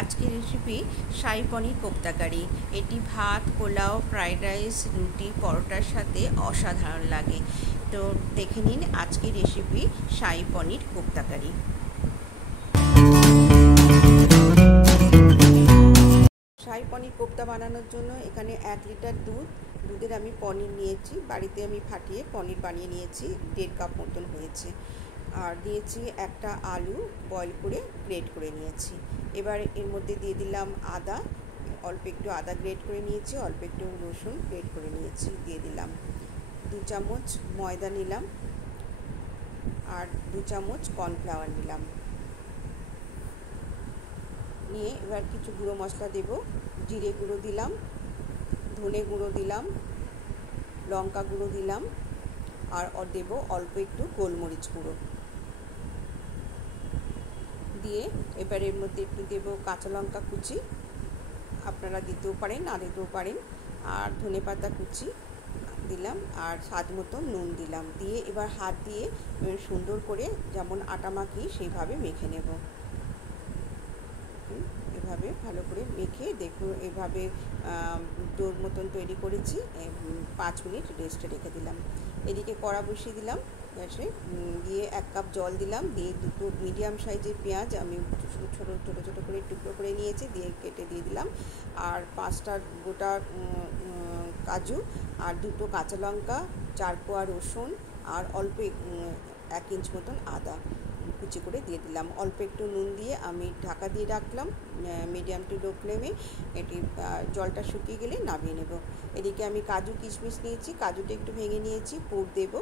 আজকের রেসিপি শাহী পনির কোপ্তা কারি। এটি ভাত, পোলাও, ফ্রাইড রাইস, রুটি, পরোটার সাথে অসাধারণ লাগে। তো দেখে নিন আজকের রেসিপি শাহী পনির কোপ্তা কারি। শাহী পনির কোপ্তা বানানোর জন্য এখানে 1 লিটার দুধের আমি পনির নিয়েছি। বাড়িতে আমি ফাটিয়ে পনির বানিয়ে নিয়েছি, 1.5 কাপ মতন হয়েছে। আর দিয়েছি একটা আলু বয়েল করে গ্রেট করে নিয়েছি। এবার এর মধ্যে দিয়ে দিলাম আদা, অল্প একটু আদা গ্রেট করে নিয়েছি, অল্প একটু রসুন গ্রেট করে নিয়েছি, দিয়ে দিলাম 2 চামচ ময়দা নিলাম, আর 2 চামচ কর্নফ্লাওয়ার নিলাম। নিয়ে এবার কিছু গুঁড়ো মশলা দেব। জিরে গুঁড়ো দিলাম, ধনে গুঁড়ো দিলাম, লঙ্কা গুঁড়ো দিলাম, আর দেব অল্প একটু গোলমরিচ গুঁড়ো দিয়ে এবার এর মধ্যে একটু দেব কাঁচা লঙ্কা কুচি, আপনারা দিতেও পারেন না দিতেও পারেন, আর ধনেপাতা কুচি দিলাম, আর স্বাদ মতো নুন দিলাম। দিয়ে এবার হাত দিয়ে সুন্দর করে যেমন আটা মাখি সেইভাবে মেখে নেব। এভাবে ভালো করে মেখে দেখুন, এভাবে ডোর মতন তৈরি করেছি। 5 মিনিট রেস্টে রেখে দিলাম। এদিকে কড়া বসিয়ে দিলাম গ্যাসে, দিয়ে 1 কাপ জল দিলাম, দিয়ে 2টো মিডিয়াম সাইজের পেঁয়াজ আমি ছোটো ছোটো করে টুকরো করে নিয়েছি, দিয়ে কেটে দিয়ে দিলাম, আর 5টা গোটা কাজু, আর 2টো কাঁচা লঙ্কা, 4 কোয়া রসুন, আর অল্প 1 ইঞ্চ মতন আদা কুচি করে দিয়ে দিলাম। অল্প একটু নুন দিয়ে আমি ঢাকা দিয়ে রাখলাম মিডিয়াম টু লো ফ্লেমে। এটি জলটা শুকিয়ে গেলে নামিয়ে নেব। এদিকে আমি কাজু কিশমিশ নিয়েছি, কাজুটা একটু ভেঙে নিয়েছি, পুর দেব।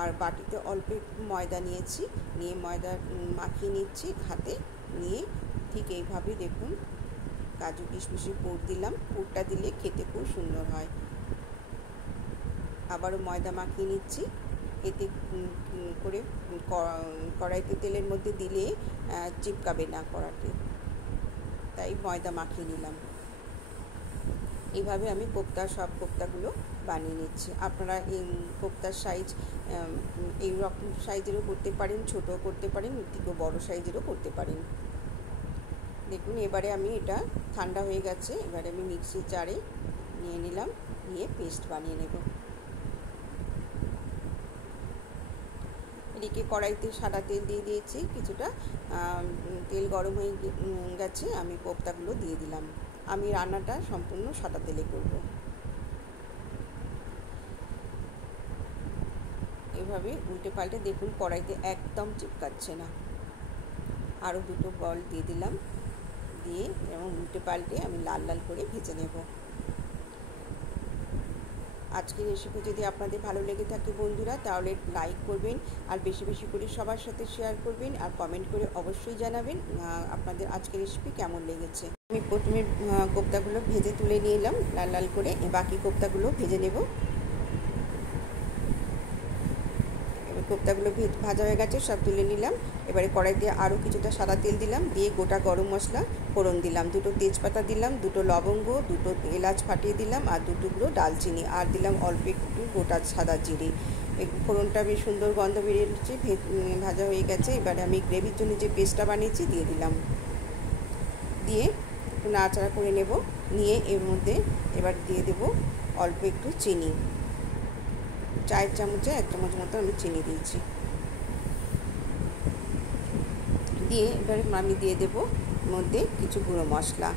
আর বাটিতে অল্প একটু ময়দা নিয়েছি, নিয়ে ময়দা মাখিয়ে নিচ্ছি হাতে। নিয়ে ঠিক এইভাবে দেখুন কাজু কিশমিশের পুর দিলাম। পুরটা দিলে খেতে খুব সুন্দর হয়। আবারও ময়দা মাখিয়ে নিচ্ছি। এতে করে কড়াইতে তেলের মধ্যে দিলে চিপকাবে না কড়াতে, তাই ময়দা মাখিয়ে নিলাম। এইভাবে আমি সব কোপ্তাগুলো বানিয়ে নিচ্ছি। আপনারা এই কোপ্তার সাইজ এই রকম সাইজেরও করতে পারেন, ছোটও করতে পারেন, এর থেকেও বড়ো সাইজেরও করতে পারেন। দেখুন এবারে আমি এটা ঠান্ডা হয়ে গেছে, এবারে আমি মিক্সির জারে নিয়ে নিলাম, নিয়ে পেস্ট বানিয়ে নেব। এদিকে কড়াইতে সাদা তেল দিয়ে দিয়েছি কিছুটা, তেল গরম হয়ে গেছে, আমি কোপ্তাগুলো দিয়ে দিলাম। আমি রান্নাটা সম্পূর্ণ সাদা তেলে করব। এভাবে উল্টে পাল্টে দেখুন কড়াইতে একদম চিপকাচ্ছে না। আরও 2টো বল দিয়ে দিলাম, দিয়ে এবং উল্টে পাল্টে আমি লাল লাল করে ভেজে নেব। আজকের রেসিপি যদি আপনাদের ভালো লেগে থাকে বন্ধুরা, তাহলে লাইক করবেন, আর বেশি বেশি করে সবার সাথে শেয়ার করবেন, আর কমেন্ট করে অবশ্যই জানাবেন আপনাদের আজকের রেসিপি কেমন লেগেছে। আমি প্রথমে কোপ্তাগুলো ভেজে তুলে নিয়ে এলাম লাল লাল করে, বাকি কোপ্তাগুলো ভেজে নেব। এবার কোপ্তাগুলো ভাজা হয়ে গেছে, সব তুলে নিলাম। এবারে কড়াইতে আরও কিছুটা সাদা তেল দিলাম, দিয়ে গোটা গরম মশলা ফোড়ন দিলাম, 2টো তেজপাতা দিলাম, 2টো লবঙ্গ, 2টো এলাচ ফাটিয়ে দিলাম, আর 2 টুকরো দালচিনি, আর দিলাম অল্প একটু গোটা সাদা জিরে। এই ফোড়নটা বেশ সুন্দর গন্ধ বেরিয়েছে, ভাজা হয়ে গেছে। এবারে আমি গ্রেভির জন্য যে পেস্টটা বানিয়েছি দিয়ে দিলাম, দিয়ে একটু নাড়াচাড়া করে নেব। নিয়ে এর মধ্যে এবার দিয়ে দেব অল্প একটু চিনি, 4 চামচে 1 চামচ মতো আমি চিনি দিয়েছি। দিয়ে এবার আমি দিয়ে দেবো মধ্যে কিছু গুঁড়ো মশলা,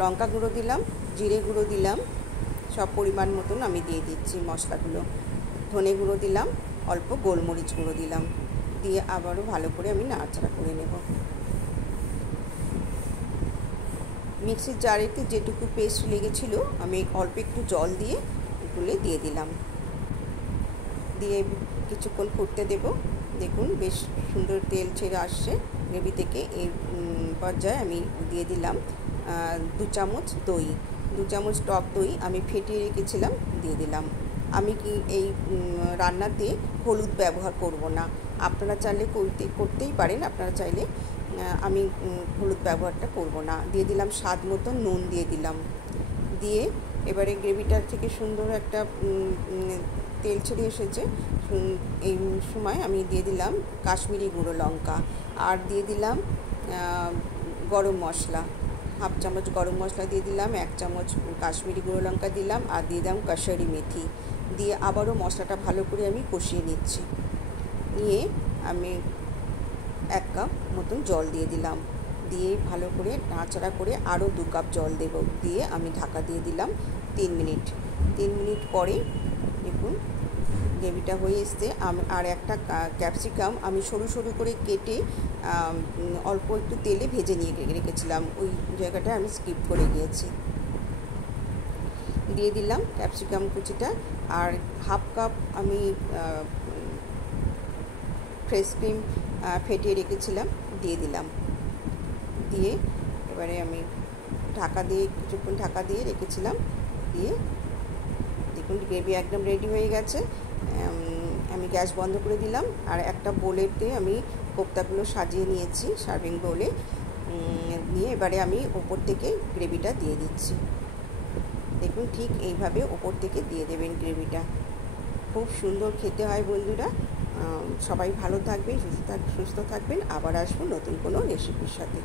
লঙ্কা গুঁড়ো দিলাম, জিরে গুঁড়ো দিলাম, সব পরিমাণ মতন আমি দিয়ে দিচ্ছি মশলাগুলো। ধনে গুঁড়ো দিলাম, অল্প গোলমরিচ গুঁড়ো দিলাম, দিয়ে আবারও ভালো করে আমি নাড়াচাড়া করে নেব। মিক্সির জারেতে যেটুকু পেস্ট লেগেছিল আমি অল্প একটু জল দিয়ে গুলে দিয়ে দিলাম, দিয়ে কিছুক্ষণ ফুটতে দেব। দেখুন বেশ সুন্দর তেল ছেড়ে আসছে গ্রেভি থেকে। এই পর্যায়ে আমি দিয়ে দিলাম 2 চামচ দই, 2 চামচ টক দই আমি ফেটিয়ে রেখেছিলাম দিয়ে দিলাম। আমি এই রান্নাতে হলুদ ব্যবহার করব না, আপনারা চাইলে করতেই পারেন, আপনারা চাইলে, আমি হলুদ ব্যবহারটা করব না। দিয়ে দিলাম স্বাদ মতো নুন দিয়ে দিলাম। দিয়ে এবারে গ্রেভিটার থেকে সুন্দর একটা তেল ছেড়ে এসেছে। এই সময় আমি দিয়ে দিলাম কাশ্মীরি গুঁড়ো লঙ্কা, আর দিয়ে দিলাম গরম মশলা, হাফ চামচ গরম মশলা দিয়ে দিলাম, 1 চামচ কাশ্মীরি গুঁড়ো লঙ্কা দিলাম, আর দিয়ে দিলাম কাসুরি মেথি। দিয়ে আবারও মশলাটা ভালো করে আমি কষিয়ে নিচ্ছি। নিয়ে আমি 1 কাপ মতন জল দিয়ে দিলাম। দিয়ে ভালো করে নাড়াচাড়া করে আরও 2 কাপ জল দেব। দিয়ে আমি ঢাকা দিয়ে দিলাম 3 মিনিট। 3 মিনিট পরে দেখুন গ্রেভিটা হয়ে এসছে। আর একটা ক্যাপসিকাম আমি সরু সরু করে কেটে অল্প একটু তেলে ভেজে নিয়ে রেখেছিলাম, ওই জায়গাটা আমি স্কিপ করে গিয়েছি। দিয়ে দিলাম ক্যাপসিকাম কুচিটা, আর হাফ কাপ আমি ফ্রেশ ক্রিম ফেটিয়ে রেখেছিলাম দিয়ে দিলাম। দিয়ে এবারে আমি ঢাকা দিয়ে কিছুক্ষণ ঢাকা দিয়ে রেখেছিলাম। দিয়ে দেখুন গ্রেভি একদম রেডি হয়ে গেছে। আমি গ্যাস বন্ধ করে দিলাম, আর একটা বোলেতে আমি কোপ্তাগুলো সাজিয়ে নিয়েছি সার্ভিং বোলে। নিয়ে এবারে আমি ওপর থেকে গ্রেভিটা দিয়ে দিচ্ছি। দেখুন ঠিক এইভাবে ওপর থেকে দিয়ে দেবেন গ্রেভিটা। খুব সুন্দর খেতে হয় বন্ধুরা। সবাই ভালো থাকবেন, সুস্থ থাকবেন। আবার আসবো নতুন কোনো রেসিপির সাথে।